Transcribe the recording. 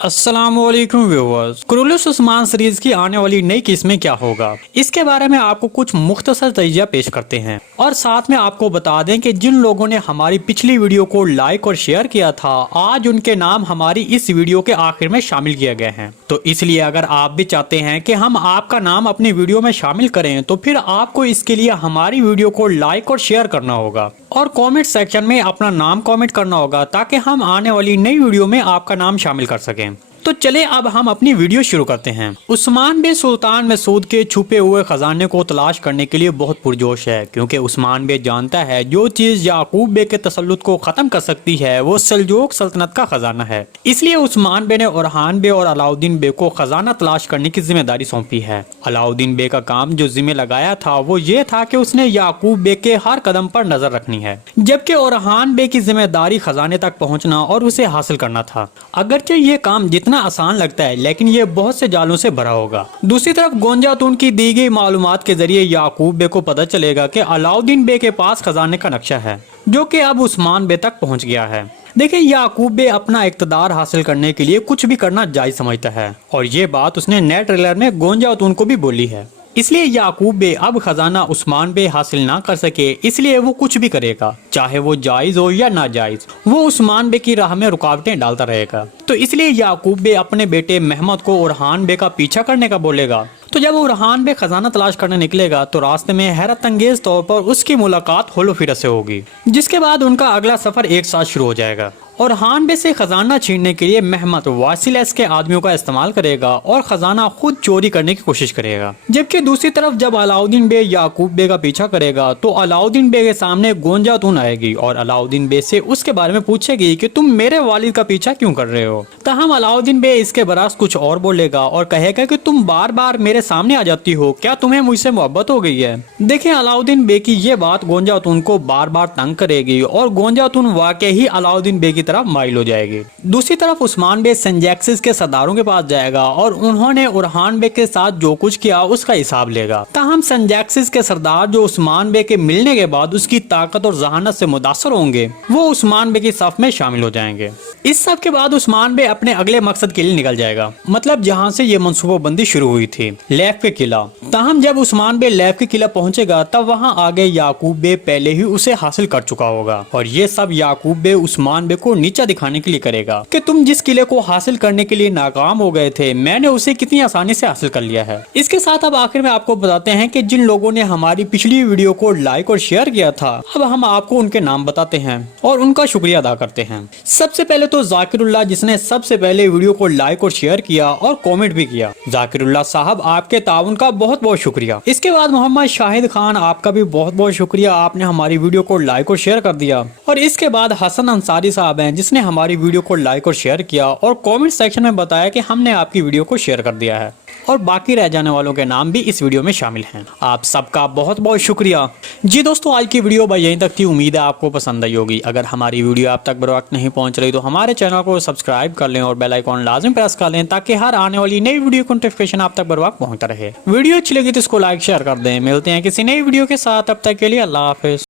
अस्सलाम वालेकुम viewers. Kurulus Usman series की आने वाली नई किस्त में क्या होगा, इसके बारे में आपको कुछ मुख्तसर तजिया पेश करते हैं और साथ में आपको बता दें कि जिन लोगों ने हमारी पिछली वीडियो को लाइक और शेयर किया था, आज उनके नाम हमारी इस वीडियो के आखिर में शामिल किए गए हैं। तो इसलिए अगर आप भी चाहते हैं कि हम आपका नाम अपनी वीडियो में शामिल करें तो फिर आपको इसके लिए हमारी वीडियो को लाइक और शेयर करना होगा और कमेंट सेक्शन में अपना नाम कमेंट करना होगा ताकि हम आने वाली नई वीडियो में आपका नाम शामिल कर सकें। तो चले अब हम अपनी वीडियो शुरू करते हैं। उस्मान बे सुल्तान मसूद के छुपे हुए खजाने को तलाश करने के लिए बहुत पुरजोश है, क्योंकि उस्मान बे जानता है जो चीज याकूब बे के तसल्लुत को खत्म कर सकती है वो सल्जूक सल्तनत का खजाना है। इसलिए उस्मान बे ने ओरहान बे और अलाउद्दीन बे को खजाना तलाश करने की जिम्मेदारी सौंपी है। अलाउद्दीन बे का काम जो जिम्मे लगाया था वो ये था कि उसने याकूब बे के हर कदम पर नजर रखनी है, जबकि ओरहान बे की जिम्मेदारी खजाने तक पहुँचना और उसे हासिल करना था। अगरचे ये काम जितना आसान लगता है लेकिन ये बहुत से जालों से भरा होगा। दूसरी तरफ गोंजातून की दी गई मालूमात के जरिए याकूब बे को पता चलेगा कि अलाउद्दीन बे के पास खजाने का नक्शा है जो कि अब उस्मान बे तक पहुंच गया है। देखिए, याकूब बे अपना इक़्तिदार हासिल करने के लिए कुछ भी करना जायज समझता है और ये बात उसने नए ट्रेलर में गोंजातून को भी बोली है। इसलिए याकूब बे अब खजाना उस्मान बे हासिल ना कर सके, इसलिए वो कुछ भी करेगा, चाहे वो जायज हो या नाजायज, वो उस्मान बे की राह में रुकावटें डालता रहेगा। तो इसलिए याकूब बे अपने बेटे महमद को ओरहान बे का पीछा करने का बोलेगा। तो जब ओरहान बे खजाना तलाश करने निकलेगा तो रास्ते में हैरत अंगेज तौर पर उसकी मुलाकात होलोफिरस से होगी, जिसके बाद उनका अगला सफर एक साथ शुरू हो जाएगा। और हान बे से खजाना छीनने के लिए महमद वासिलस के आदमियों का इस्तेमाल करेगा और खजाना खुद चोरी करने की कोशिश करेगा। जबकि दूसरी तरफ जब अलाउद्दीन बे याकूब बे का पीछा करेगा तो अलाउद्दीन बे के सामने गोंजातून आएगी और अलाउद्दीन बे से उसके बारे में पूछेगी कि तुम मेरे वालिद का पीछा क्यों कर रहे हो। तहम अलाउद्दीन बे इसके बरस कुछ और बोलेगा और कहेगा कि तुम बार बार मेरे सामने आ जाती हो, क्या तुम्हें मुझसे मोहब्बत हो गई है। देखिए, अलाउद्दीन बे की ये बात गोंजातून को बार बार तंग करेगी और गोंजातून वाकई ही अलाउद्दीन बे की तरफ माइल हो जाएगी। दूसरी तरफ उस्मान बे संजैक्सिस के सरदारों के पास जाएगा और उन्होंने ओरहान बे के साथ जो कुछ किया उसका हिसाब लेगा। ताहम संजैक्सिस के सरदार जो उस्मान बे के मिलने के बाद उसकी ताकत और जहानत से मुतासर होंगे, वो उस्मान बे की सफ में शामिल हो जाएंगे। इस सब के बाद उस्मान बे अपने अगले मकसद के लिए निकल जाएगा, मतलब जहाँ से ये मनसूबाबंदी शुरू हुई थी, लैफ के किला। ताहम जब उस्मान बे लैफ के किला पहुंचेगा तब वहाँ आगे याकूब बे पहले ही उसे हासिल कर चुका होगा और ये सब याकूब बे उस्मान बे को नीचा दिखाने के लिए करेगा कि तुम जिस किले को हासिल करने के लिए नाकाम हो गए थे, मैंने उसे कितनी आसानी से हासिल कर लिया है। इसके साथ अब आखिर में आपको बताते हैं कि जिन लोगों ने हमारी पिछली वीडियो को लाइक और शेयर किया था, अब हम आपको उनके नाम बताते हैं और उनका शुक्रिया अदा करते हैं। सबसे पहले तो जाकिरुल्लाह, जिसने सबसे पहले वीडियो को लाइक और शेयर किया और कॉमेंट भी किया। जाकिरुल्लाह साहब, आपके ताउन का बहुत बहुत शुक्रिया। इसके बाद मोहम्मद शाहिद खान, आपका भी बहुत बहुत शुक्रिया, आपने हमारी वीडियो को लाइक और शेयर कर दिया। और इसके बाद हसन अंसारी साहब हैं, जिसने हमारी वीडियो को लाइक और शेयर किया और कमेंट सेक्शन में बताया कि हमने आपकी वीडियो को शेयर कर दिया है और बाकी रह जाने वालों के नाम भी इस वीडियो में शामिल हैं। आप सबका बहुत बहुत शुक्रिया। जी दोस्तों, आज की वीडियो यहीं तक थी। उम्मीद है आपको पसंद आई होगी। अगर हमारी वीडियो आप तक बर वक्त नहीं पहुंच रही तो हमारे चैनल को सब्सक्राइब कर लें और बेल आइकॉन लाजमी प्रेस कर लें ताकि हर आने वाली नई वीडियो की नोटिफिकेशन आप तक बर वक्त पहुंचता रहे। वीडियो अच्छी लगी तो इसको लाइक शेयर कर दें। मिलते हैं किसी नई वीडियो के साथ, तब तक के लिए अल्लाह हाफिज।